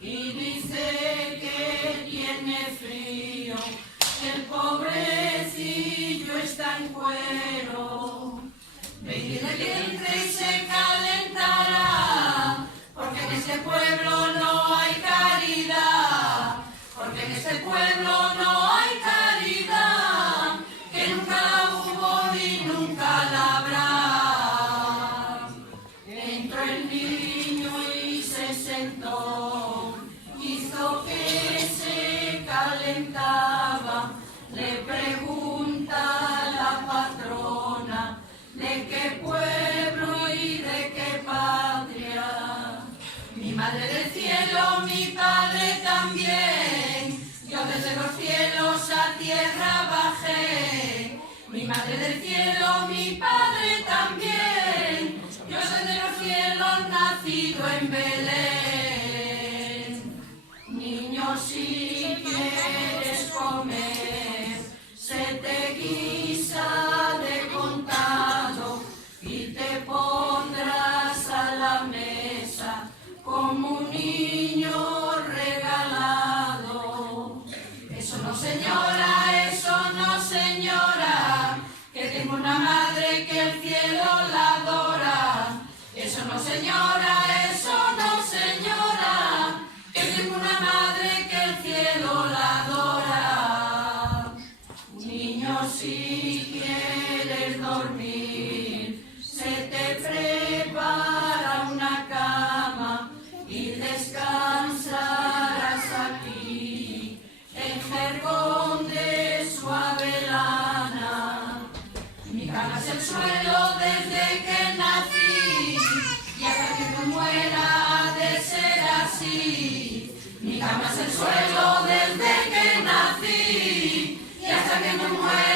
y dice que tiene frío, el pobrecillo está en cuero. Ve y dile que entre y se calentará, porque en este pueblo no hay caridad, porque en este pueblo no hay caridad, que nunca la hubo ni nunca la habrá. Entró el niño y se sentó, hizo que se calentaba, le pregunta la patrona, ¿de qué pueblo y de qué patria? Mi madre del cielo, mi padre también, yo desde los cielos a tierra bajé. Mi madre del cielo, mi padre también, yo soy de los cielos nacido en Belén. Niño, si quieres comer, se te guisa de contado y te pondrás a la mesa como un niño regalado. Eso no, señora, que tengo una madre que el cielo la adora. Eso no, señora, que tengo una madre que el cielo la adora. Niño, si quieres dormir, se te prepara una cama y descansarás aquí, en jergón de suave lana. Mi cama es el suelo desde que nací, y hasta que me muera ha de ser así. Mi cama es el suelo desde que nací, y hasta que me muera